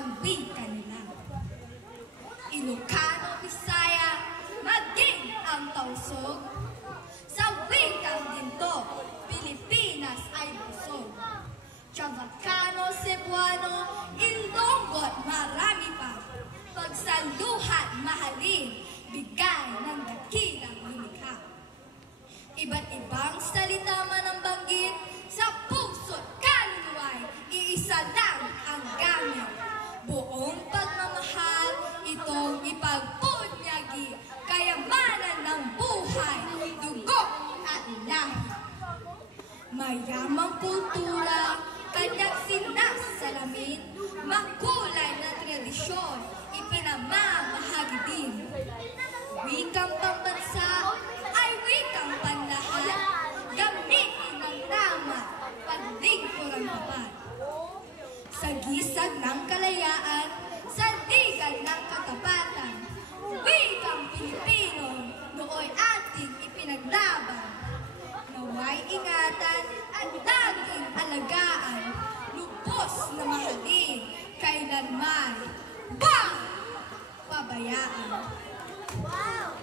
ang wika nila. Ilocano, Bisaya, maging ang tausog. Sa wikang ginto, Pilipinas ay busog. Chavacano, Cebuano, Ilonggo at marami pa. Pagsaluhan, mahalin, bigay ng dakilang lumikha. Iba't ibang salita man ang banggit, sa puso't kaluluway, iisa lang ang gamit. Buong pagmamahal, itong ipagpunyagi, kayamanan ng buhay, dugo at lahi. Mayamang kultura, kanyang sinasalamin, makulay na tradisyon, ipinamamahagi din. Wikang pambansa ay wikang panlahat, gamitin ng tama, paglingkod ang tapat. Sa gisag ng kalayaan, sa digal ng katapatan, wikang Pilipino, nooy ating ipinaglaban. Naway ingatan at laging alagaan, lubos na mahalin, kailanman, wag pabayaan. Wow!